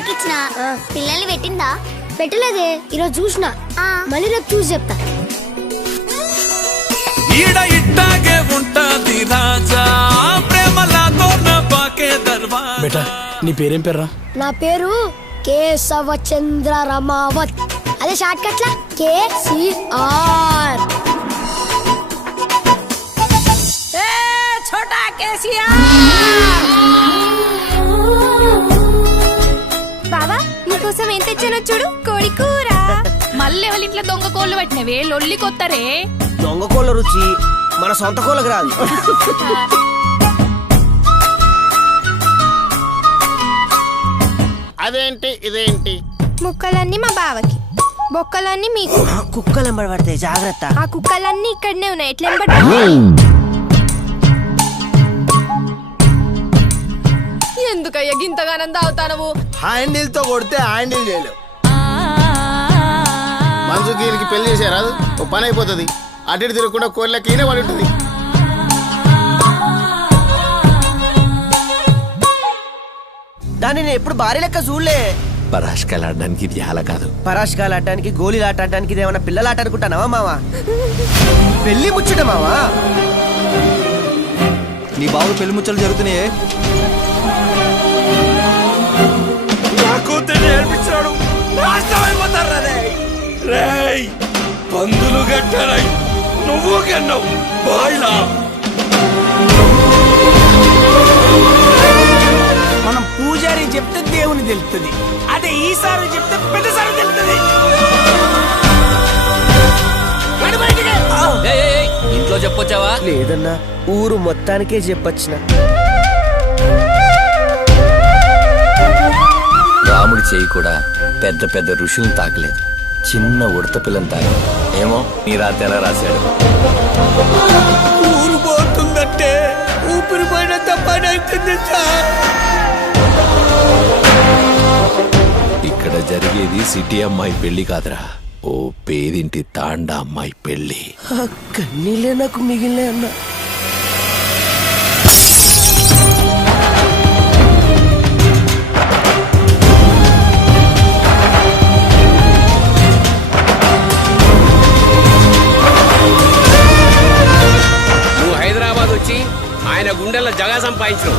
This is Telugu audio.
ఎక్కించిన పిల్లల్ని పెట్టిందా? పెట్టలేదే, ఈరోజు చూసిన. మళ్ళీ రేపు చూసి చెప్తా. ఈడ ఇట్టాగే ఉంటది రాజా ప్రేమలాతో నాకే దర్బార్. బేటా నీ పేరేం పేర్రా? నా పేరు కేశవచంద్ర రమావత్. అదే షార్ట్ కట్ లా KCR. छोटा केसीआर బావా నీకోసం ఏం తెచ్చానో చూడు. కోడి కూర. మళ్ళీ వాళ్ళ ఇంట్లో దొంగ కోళ్ళు పట్టినవే లొల్లి కొత్తరే. దొంగ కోళ్ళ రుచి మన సొంత కోళ్ళకి రాదు. అదేంటి ఇదేంటి? ముక్కలన్నీ మా బావకి, బొక్కలన్నీ మీకు. కుక్కలు ఎంబడి పడతాయి, జాగ్రత్త. ఆ కుక్కలన్నీ ఇక్కడనే ఉన్నాయి. ఎట్లా ఎందుకయ్యా గింతగానం తాగుతానవు? హ్యాండిల్ తో కొడితే హ్యాండిల్ చేయలేవు. మంజుకి ఈయనకి పెళ్లి చేసారాదు, ఓ పని అయిపోతుంది. అటు ఇటు తిరగకుండా కోళ్ళకి ఈయనే పడి ఉంటుంది. దాన్ని నేను ఎప్పుడు భార్య లెక్క చూడలే. పరాష్కాలు ఆడడానికి ఇది అలా కాదు. పరాష్కాలు ఆడటానికి, గోళీలు ఆడటానికి ఇదేమన్నా పిల్లలు ఆట అనుకుంటానావా మావా? పెళ్లి ముచ్చట మావా. నీ బాబు పెళ్లి ముచ్చలు జరుగుతున్నాయే. నేర్పించాడు పందులు గట్టరై నువ్వు కన్నావు వాళ్ళ. మనం పూజారి చెప్తే దేవుని తెలుస్తుంది, అదే ఈసారి చెప్తే పెద్దసారి తెలుస్తుంది. ఇంట్లో చెప్పొచ్చావా? లేదన్నా, ఊరు మొత్తానికే చెప్పొచ్చిన. రాముడి చేయి కూడా పెద్ద పెద్ద ఋషులను తాకలేదు, చిన్న ఉడత పిల్లని తాకి. ఏమో నీ రాత ఎలా రాశాడు. ఊరు పోతుందంటే ఊపిరి పోయినంత పని అవుతుంది సార్. ఇక్కడ జరిగేది సిటీ అమ్మాయి పెళ్లి కాదురా, ఓ పేదింటి తాండా అమ్మాయి పెళ్లి. కన్నీళ్ళే నాకు మిగిలిన అన్నా. హైదరాబాద్ వచ్చి ఆయన గుండెల్లో జగా సంపాదించు.